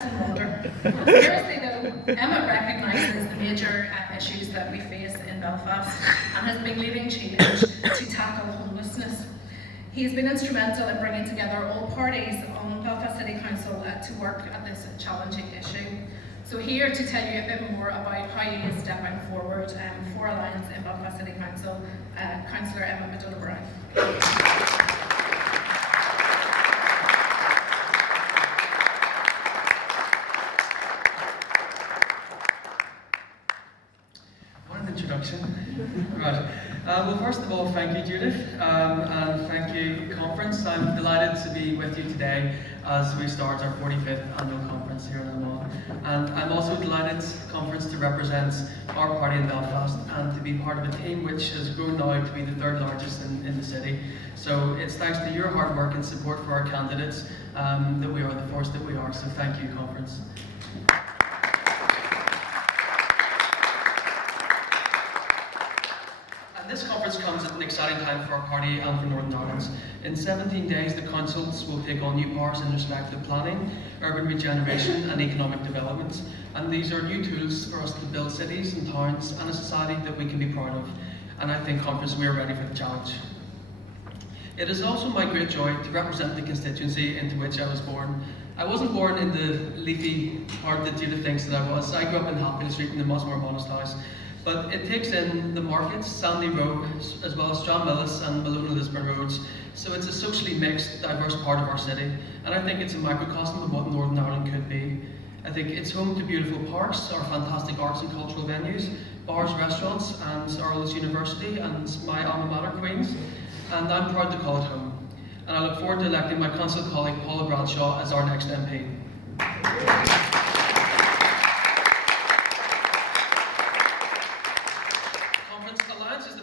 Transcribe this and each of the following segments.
Wonder. Seriously though, Emmet recognises the major issues that we face in Belfast and has been leading change to tackle homelessness. He has been instrumental in bringing together all parties on Belfast City Council to work at this challenging issue. So here to tell you a bit more about how he is stepping forward for Alliance in Belfast City Council, Councillor Emmet McDonough-Brown. Right. Well, first of all, thank you, Judith, and thank you, conference. I'm delighted to be with you today as we start our 45th annual conference here in Emmet. And I'm also delighted, conference, to represent our party in Belfast and to be part of a team which has grown now to be the third largest in the city. So it's thanks to your hard work and support for our candidates that we are the force that we are. So thank you, conference. This conference comes at an exciting time for our party and for Northern Ireland. In 17 days, the councils will take on new powers in respect of planning, urban regeneration and economic development. And these are new tools for us to build cities and towns and a society that we can be proud of. And I think, conference, we are ready for the challenge. It is also my great joy to represent the constituency into which I was born. I wasn't born in the leafy part that Judith thinks that I was. I grew up in Happy Street in the Musmore Honest House. But it takes in the markets, Sandy Road, as well as John Millis and Malone Lisburn roads. So it's a socially mixed, diverse part of our city. And I think it's a microcosm of what Northern Ireland could be. I think it's home to beautiful parks, our fantastic arts and cultural venues, bars, restaurants, and our Earls University, and my alma mater, Queen's. And I'm proud to call it home. And I look forward to electing my council colleague, Paula Bradshaw, as our next MP.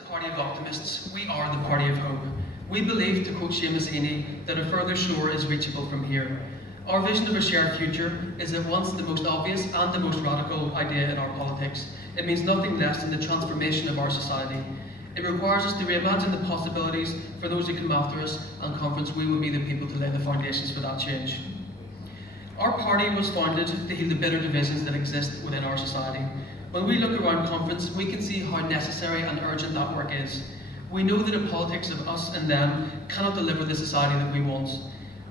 Party of optimists. We are the party of hope. We believe, to quote Seamus Heaney, that a further shore is reachable from here. Our vision of a shared future is at once the most obvious and the most radical idea in our politics. It means nothing less than the transformation of our society. It requires us to reimagine the possibilities for those who come after us, and, conference, we will be the people to lay the foundations for that change. Our party was founded to heal the bitter divisions that exist within our society. When we look around, conference, we can see how necessary and urgent that work is. We know that a politics of us and them cannot deliver the society that we want.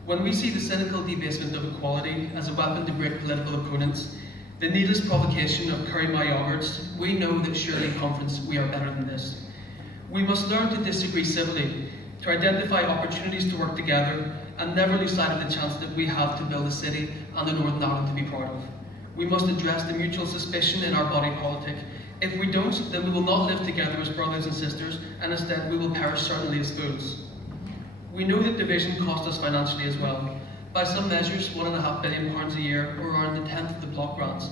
When we see the cynical debasement of equality as a weapon to break political opponents, the needless provocation of curry my yogurts, we know that surely, conference, we are better than this. We must learn to disagree civilly, to identify opportunities to work together, and never lose sight of the chance that we have to build a city and a Northern Ireland to be proud of. We must address the mutual suspicion in our body politic. If we don't, then we will not live together as brothers and sisters, and instead we will perish certainly as fools. We know that division costs us financially as well. By some measures, £1.5 billion a year, or around a tenth of the block grants.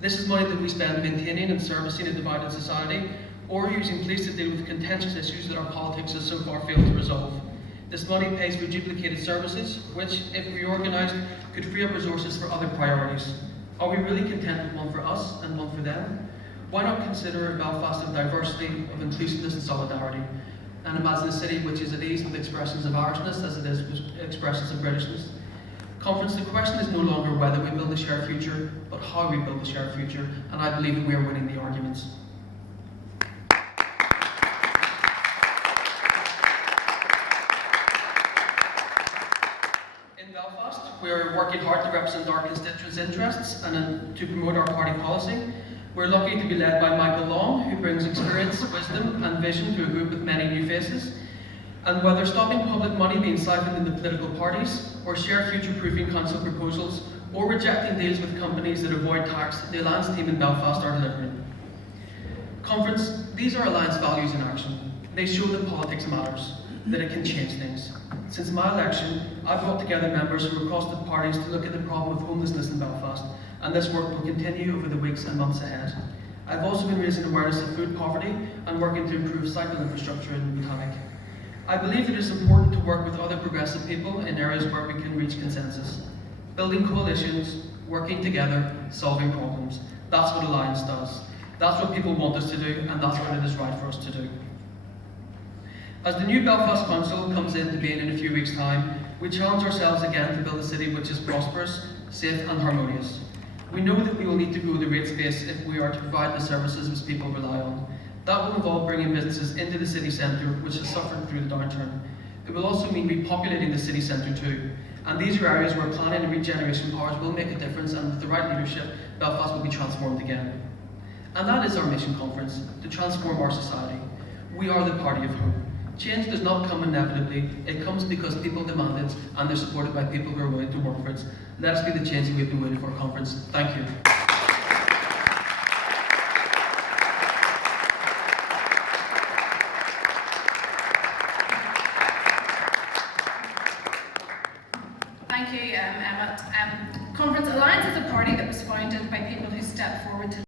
This is money that we spend maintaining and servicing a divided society, or using police to deal with contentious issues that our politics has so far failed to resolve. This money pays for duplicated services, which, if reorganised, could free up resources for other priorities. Are we really content with one for us and one for them? Why not consider a Belfast of diversity, of inclusiveness and solidarity, and imagine a city which is at ease with expressions of Irishness as it is with expressions of Britishness? Conference, the question is no longer whether we build a shared future, but how we build a shared future, and I believe that we are winning the arguments. We are working hard to represent our constituents' interests and to promote our party policy. We're lucky to be led by Michael Long, who brings experience, wisdom and vision to a group with many new faces. And whether stopping public money being siphoned into political parties, or share future-proofing council proposals, or rejecting deals with companies that avoid tax, the Alliance team in Belfast are delivering. Conference, these are Alliance values in action. They show that politics matters, that it can change things. Since my election, I've brought together members from across the parties to look at the problem of homelessness in Belfast, and this work will continue over the weeks and months ahead. I've also been raising awareness of food poverty and working to improve cycle infrastructure in Botanic. I believe it is important to work with other progressive people in areas where we can reach consensus. Building coalitions, working together, solving problems. That's what Alliance does. That's what people want us to do, and that's what it is right for us to do. As the new Belfast Council comes into being in a few weeks' time, we challenge ourselves again to build a city which is prosperous, safe and harmonious. We know that we will need to grow the rate space if we are to provide the services which people rely on. That will involve bringing businesses into the city centre, which has suffered through the downturn. It will also mean repopulating the city centre too. And these are areas where planning and regeneration powers will make a difference, and with the right leadership, Belfast will be transformed again. And that is our mission conference, to transform our society. We are the party of hope. Change does not come inevitably, it comes because people demand it, and they're supported by people who are willing to work for it. Let us be the change that we've been waiting for, conference. Thank you. Thank you, Emmet. Conference Alliance is a party that was founded by people who stepped forward to